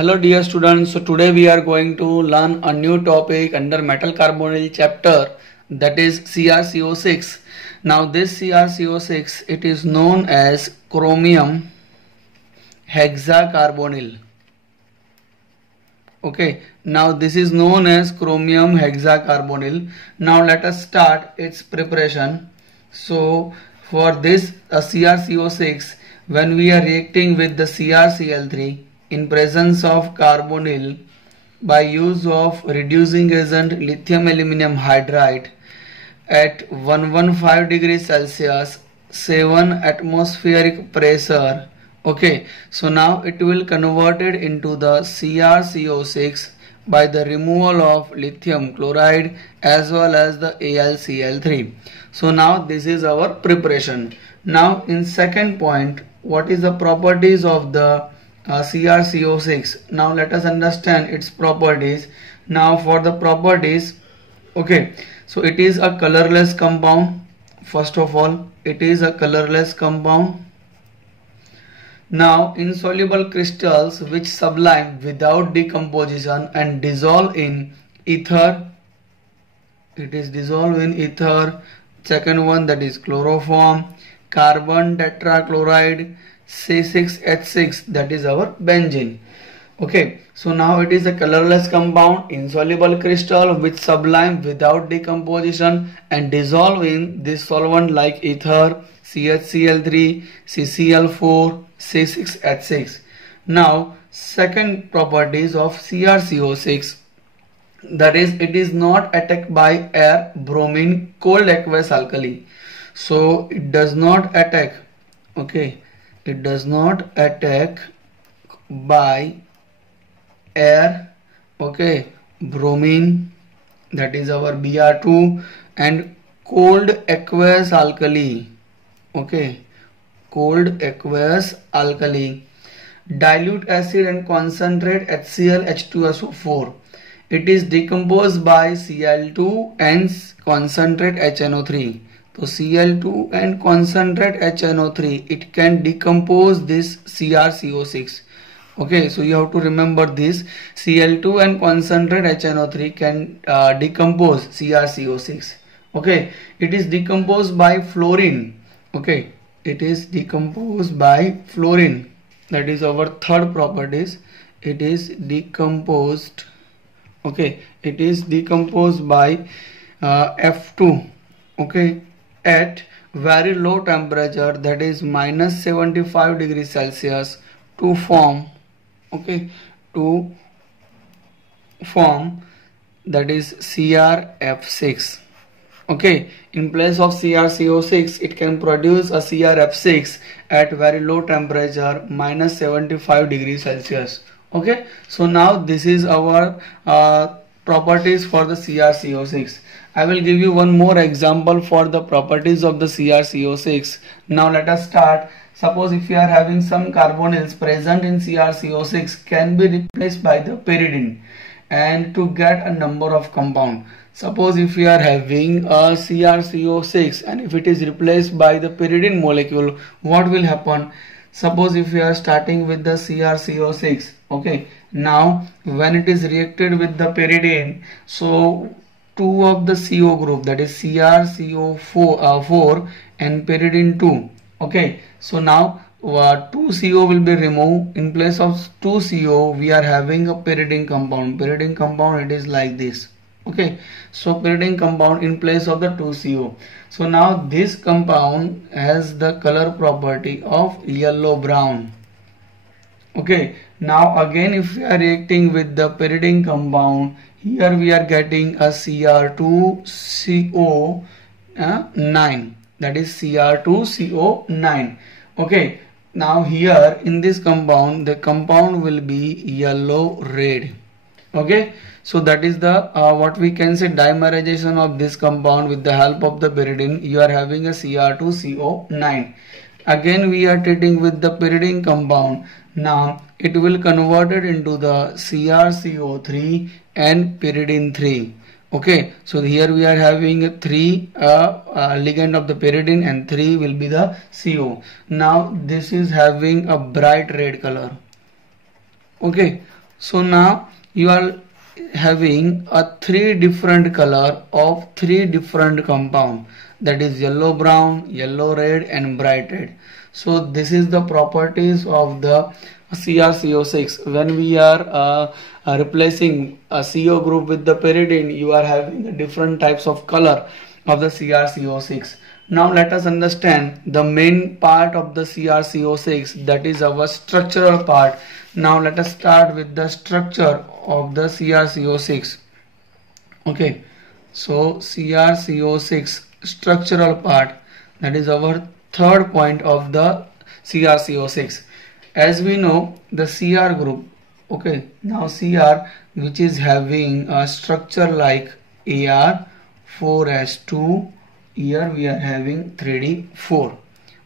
Hello dear students, so today we are going to learn a new topic under metal carbonyl chapter, that is CrCO6. Now this CrCO6, it is known as chromium hexacarbonyl. Okay, now this is known as chromium hexacarbonyl. Now let us start its preparation. So for this CrCO6, when we are reacting with the CrCl3 in presence of carbonyl by use of reducing agent lithium aluminum hydride at 115 degrees Celsius, 7 atmospheric pressure. Okay, so now it will converted into the CrCO6 by the removal of lithium chloride as well as the AlCl3. So now this is our preparation. Now in second point, what is the properties of the CrCO6? Now let us understand its properties. Now for the properties, okay, so it is a colorless compound. First of all, it is a colorless compound. Now insoluble crystals which sublime without decomposition and dissolve in ether. It is dissolved in ether. Second one, that is chloroform, carbon tetrachloride, C6H6, that is our benzene. Okay, so now it is a colorless compound, insoluble crystal which sublime without decomposition and dissolve in this solvent like ether, CHCl3, CCl4, C6H6. Now second properties of CrCO6, that is it is not attacked by air, bromine, cold aqueous alkali. So it does not attack, okay, it does not attack by air, okay, bromine, that is our Br2, and cold aqueous alkali, okay, cold aqueous alkali, dilute acid and concentrate HCl H2SO4. It is decomposed by Cl2 and concentrate HNO3. So Cl2 and concentrate HNO3, it can decompose this CrCO6. Okay, so you have to remember this. Cl2 and concentrate HNO3 can decompose CrCO6. Okay, it is decomposed by fluorine. Okay, it is decomposed by fluorine. That is our third properties. It is decomposed. Okay, it is decomposed by F2. Okay, at very low temperature, that is minus 75 degrees Celsius, to form, okay, to form, that is CrF6. Okay, in place of CrCO6, it can produce a CrF6 at very low temperature, minus 75 degrees Celsius. Okay, so now this is our properties for the CrCO6. I will give you one more example for the properties of the CrCO6. Now let us start. Suppose if you are having some carbonyls present in CrCO6 can be replaced by the pyridine, and to get a number of compound. Suppose if you are having a CrCO6 and if it is replaced by the pyridine molecule, what will happen? Suppose if you are starting with the CrCO6, okay, now when it is reacted with the pyridine, so two of the CO group, that is CrCO4 and pyridine 2, okay, so now 2 CO will be removed. In place of 2 CO we are having a pyridine compound. Pyridine compound, it is like this. Okay, so pyridine compound in place of the 2 CO. So now this compound has the color property of yellow brown. Okay, now again if we are reacting with the pyridine compound, here we are getting a Cr2CO9, that is Cr2CO9. Okay, now here in this compound, the compound will be yellow red. Okay, so that is the what we can say dimerization of this compound with the help of the pyridine. You are having a Cr2CO9. Again we are treating with the pyridine compound. Now it will converted into the CrCO3 and pyridine 3. Okay, so here we are having 3 ligand of the pyridine and 3 will be the CO. Now this is having a bright red color. Okay, So now you are having a 3 different color of 3 different compound, that is yellow brown, yellow red and bright red. So this is the properties of the CrCO6. When we are replacing a CO group with the pyridine, you are having different types of color of the CrCO6. Now let us understand the main part of the CrCO6, that is our structural part. Now let us start with the structure of the CrCO6. Okay, so CrCO6 structural part, that is our third point of the CrCO6. As we know, the Cr group, okay, now Cr, which is having a structure like Ar, 4s2, here we are having 3d4.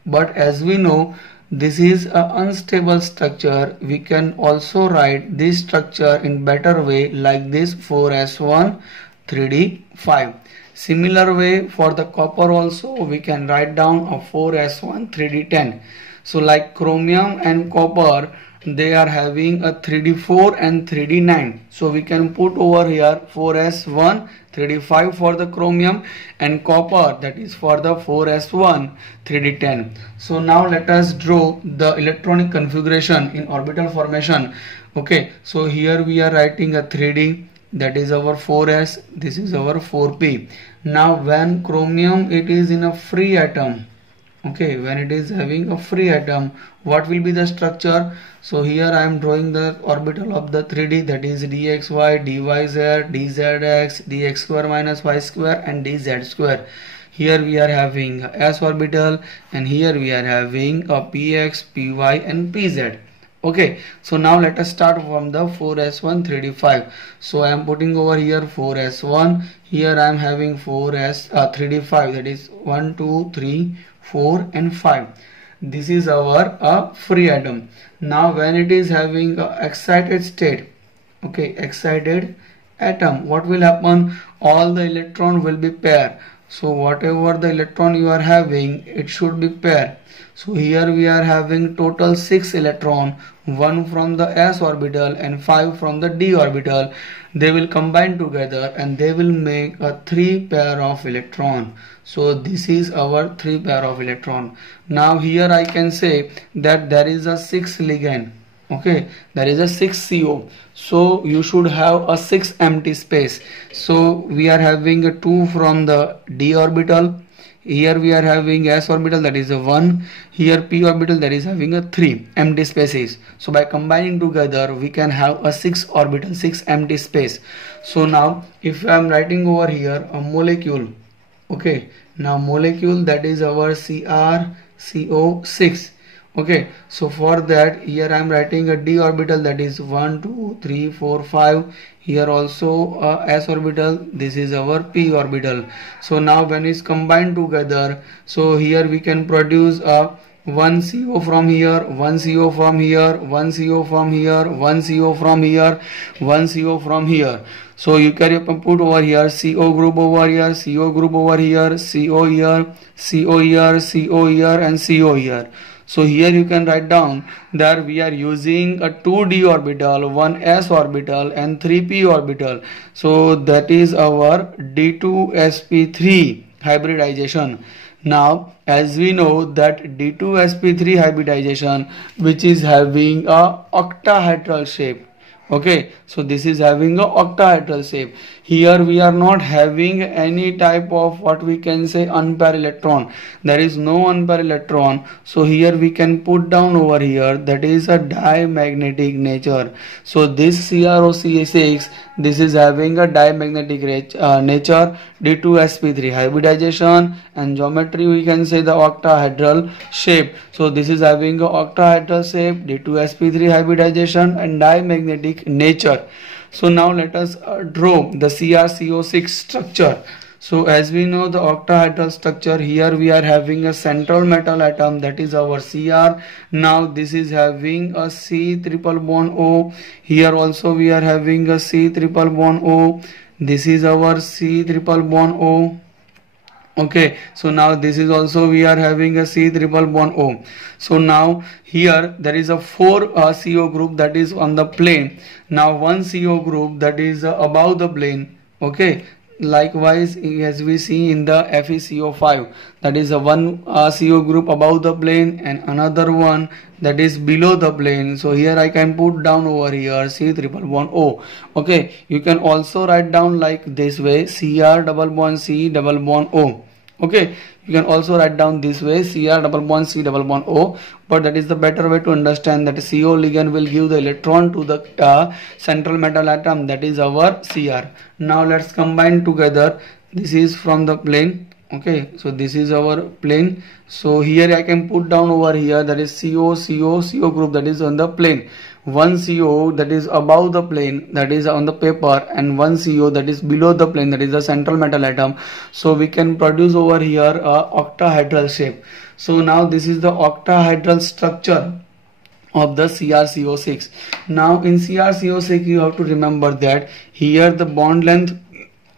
But as we know, this is an unstable structure. We can also write this structure in better way like this, 4s1 3d5. Similar way for the copper also we can write down a 4s1 3d10. So like chromium and copper, they are having a 3d4 and 3d9. So we can put over here 4s1 3d5 for the chromium and copper, that is for the 4s1 3d10. So now let us draw the electronic configuration in orbital formation. Okay, so here we are writing a 3d, that is our 4s, this is our 4p. Now when chromium it is in a free atom, okay, when it is having a free atom, what will be the structure? So here I am drawing the orbital of the 3d, that is dxy, dyz, dzx, dx square minus y square and dz square. Here we are having a s orbital and here we are having a px, py and pz. Okay, so now let us start from the 4s1 3d5. So I am putting over here 4s1, here I am having 3d5, that is 1 2 3 4 and 5. This is our free atom. Now when it is having a excited state, okay, excited atom, what will happen? All the electron will be pair. So whatever the electron you are having, it should be pair. So here we are having total 6 electron, 1 from the s orbital and 5 from the d orbital. They will combine together and they will make a 3 pair of electron. So this is our 3 pair of electron. Now here I can say that there is a 6 ligand. Okay, there is a 6 CO. So you should have a 6 empty space. So we are having a 2 from the d orbital. Here we are having s orbital, that is a 1. Here p orbital, that is having a 3 empty spaces. So by combining together we can have a 6 orbital, 6 empty space. So now if I am writing over here a molecule, okay, now molecule, that is our CrCO6. Okay, so for that here I am writing a d orbital, that is 1 2 3 4 5. Here also s orbital, this is our p orbital. So now when it's combined together, so here we can produce a 1 CO from here, 1 CO from here, 1 CO from here, 1 CO from here, 1 CO from here. So you can put over here CO group over here, CO group over here, CO here, CO here, CO here and CO here. So here you can write down that we are using a 2d orbital, 1 s orbital and 3p orbital. So that is our D2sp3 hybridization. Now as we know that D2sp3 hybridization, which is having a octahedral shape. Okay, so this is having a octahedral shape. Here we are not having any type of what we can say unpaired electron. There is no unpaired electron. So here we can put down over here, that is a diamagnetic nature. So this CrOCS6, this is having a diamagnetic nature, D2sp3 hybridization, and geometry we can say the octahedral shape. So this is having a octahedral shape, D2sp3 hybridization and diamagnetic nature. So now let us draw the CrCO6 structure. So as we know the octahedral structure, here we are having a central metal atom, that is our Cr. Now this is having a C triple bond O. Here also we are having a C triple bond O. This is our C triple bond O. Okay, so now this is also we are having a C triple bond O. So now here there is a 4 CO group that is on the plane. Now one CO group that is above the plane. Okay, likewise as we see in the FeCO5, that is a one CO group above the plane and another one that is below the plane. So here I can put down over here C triple bond O. Okay, you can also write down like this way, Cr double bond C double bond O. Okay, you can also write down this way, Cr double bond C double bond O, but that is the better way to understand that CO ligand will give the electron to the central metal atom, that is our Cr. Now let's combine together. This is from the plane. Okay, so this is our plane. So here I can put down over here, that is CO group that is on the plane. One CO that is above the plane, that is on the paper, and one CO that is below the plane, that is the central metal atom. So we can produce over here a octahedral shape. So now this is the octahedral structure of the CrCO6. Now in CrCO6 you have to remember that here the bond length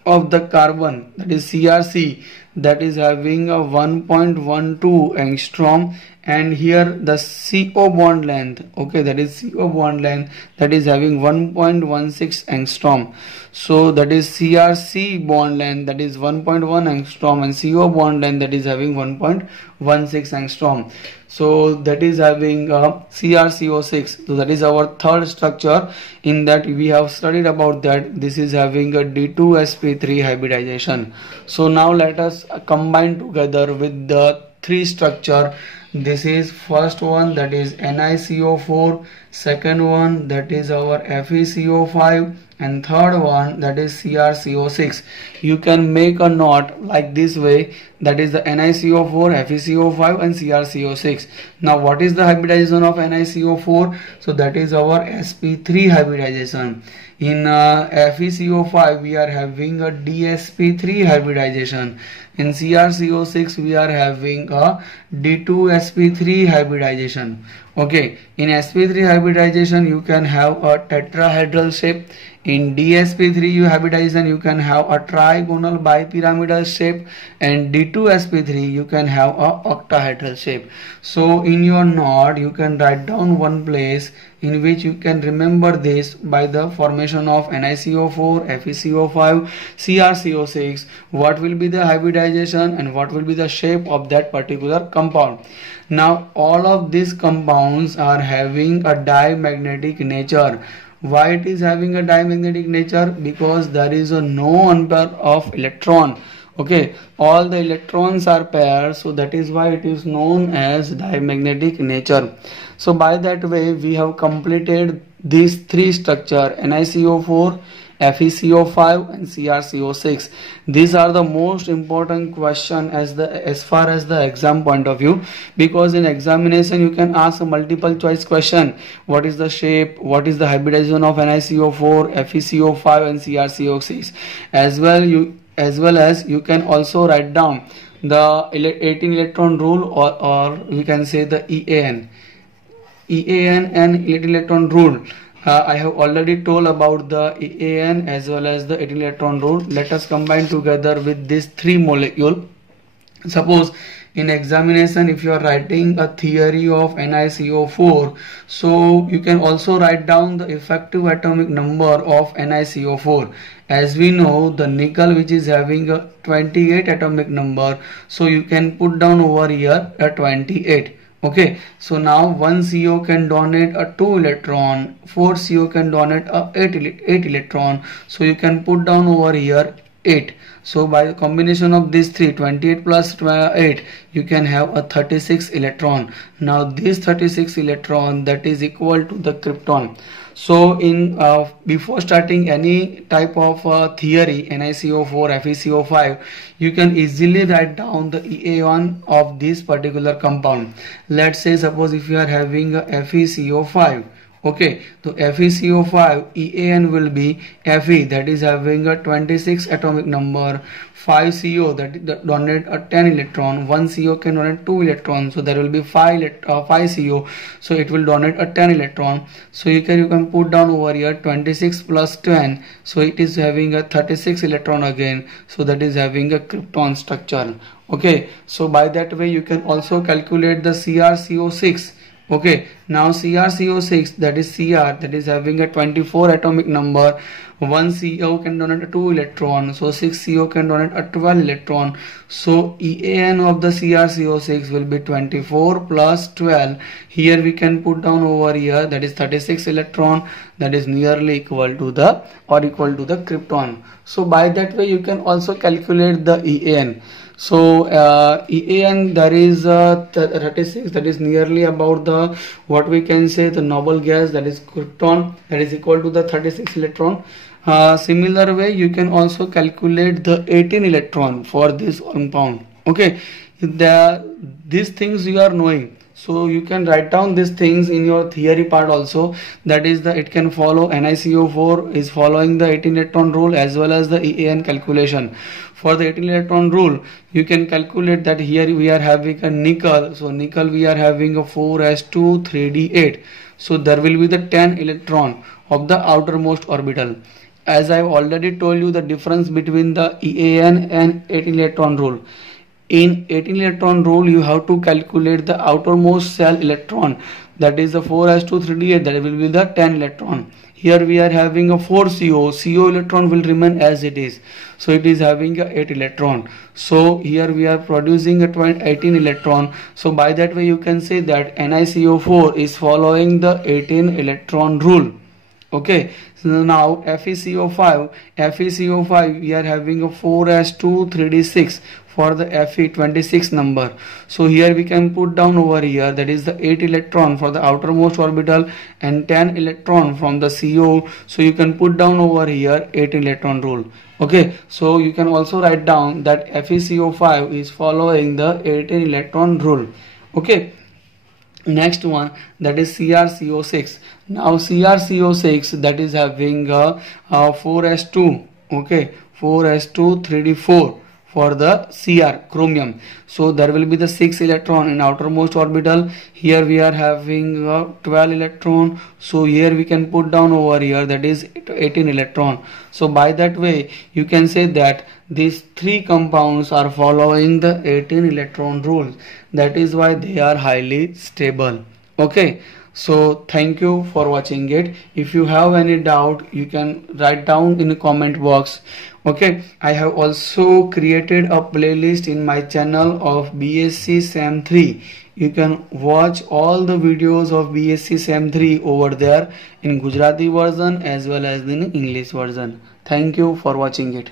of the carbon, that is CrC, that is having a 1.12 angstrom, and here the CO bond length, okay, that is CO bond length, that is having 1.16 angstrom. So that is CrC bond length, that is 1.1 angstrom, and CO bond length, that is having 1.16 angstrom. So that is having CrCO6. So that is our third structure. In that we have studied about that. This is having a D2sp3 hybridization. So now let us combine together with the three structure. This is first one, that is NiCO4, second one that is our FeCO5, and third one that is CrCO6. You can make a knot like this way, that is the NiCO4, FeCO5 and CrCO6. Now what is the hybridization of NiCO4? So that is our sp3 hybridization. In FeCO5 we are having a dsp3 hybridization. In CrCO6 we are having a D2sp3 hybridization. Okay, in sp3 hybridization you can have a tetrahedral shape. In dsp3 hybridization you can have a trigonal bipyramidal shape, and D2sp3 you can have a octahedral shape. So in your knot you can write down one place in which you can remember this by the formation of NiCO4, FeCO5, CrCO6, what will be the hybridization and what will be the shape of that particular compound. Now all of these compounds are having a diamagnetic nature. Why it is having a diamagnetic nature? Because there is a no unpair of electron. Okay, all the electrons are pairs, so that is why it is known as diamagnetic nature. So by that way we have completed these three structure, NiCO4, FeCO5 and CrCO6. These are the most important question as far as the exam point of view, because in examination you can ask a multiple choice question. What is the shape, what is the hybridization of NiCO4, FeCO5 and CrCO6, as well as you can also write down the 18 electron rule, or we can say the EAN and 18 electron rule. I have already told about the EAN as well as the 18 electron rule. Let us combine together with these three molecule. Suppose in examination if you are writing a theory of NiCO4, so you can also write down the effective atomic number of NiCO4. As we know, the nickel which is having a 28 atomic number, so you can put down over here a 28. Okay, so now 1 CO can donate a 2 electron, 4 CO can donate a 8 electron, so you can put down over here 8. So by the combination of these three, 28 plus 8, you can have a 36 electron. Now this 36 electron, that is equal to the krypton. So in before starting any type of theory, NiCO4, FeCO5, you can easily write down the EA1 of this particular compound. Let's say suppose if you are having a FeCO5, Okay, so FeCO5 EAN will be Fe, that is having a 26 atomic number, 5 CO that donate a 10 electron, 1 CO can donate 2 electrons, so there will be 5 CO, so it will donate a 10 electron. So you can put down over here 26 plus 10, so it is having a 36 electron again, so that is having a krypton structure. Okay, so by that way you can also calculate the CrCO6. Okay, now CrCO6, that is Cr, that is having a 24 atomic number, 1 CO can donate a 2 electron, so 6 CO can donate a 12 electron. So EAN of the CrCO6 will be 24 plus 12. Here we can put down over here, that is 36 electron, that is nearly equal to the krypton. So by that way you can also calculate the EAN. So EAN, there is 36, that is nearly about the what we can say the noble gas, that is krypton, that is equal to the 36 electron. Similar way you can also calculate the 18 electron for this compound. Okay, these things you are knowing, so you can write down these things in your theory part also. That is it can follow NiCO4 is following the 18 electron rule as well as the EAN calculation. For the 18 electron rule, you can calculate that here we are having a nickel, so nickel we are having a 4s2 3d8, so there will be the 10 electron of the outermost orbital. As I have already told you the difference between the EAN and 18 electron rule. In 18 electron rule you have to calculate the outermost shell electron, that is the 4s2 3d8, that will be the 10 electron. Here we are having a 4 CO electron will remain as it is, so it is having a 8 electron. So here we are producing a 18 electron, so by that way you can say that NiCO4 is following the 18 electron rule. Okay, so now FeCO5 we are having a 4s2 3d6 for the Fe26 number. So here we can put down over here, that is the 8 electron for the outermost orbital and 10 electron from the CO. So you can put down over here 8 electron rule. Okay, so you can also write down that FeCO5 is following the 18 electron rule. Okay, next one, that is CrCO6. Now CrCO6, that is having a 4s2, okay, 4s2 3d4 for the Cr, chromium. So there will be the 6 electron in outermost orbital. Here we are having 12 electron, so here we can put down over here, that is 18 electron. So by that way you can say that these three compounds are following the 18 electron rule. That is why they are highly stable. Okay, so thank you for watching it. If you have any doubt you can write down in the comment box. Okay, I have also created a playlist in my channel of BSc Sem 3. You can watch all the videos of BSc Sem 3 over there in Gujarati version as well as in English version. Thank you for watching it.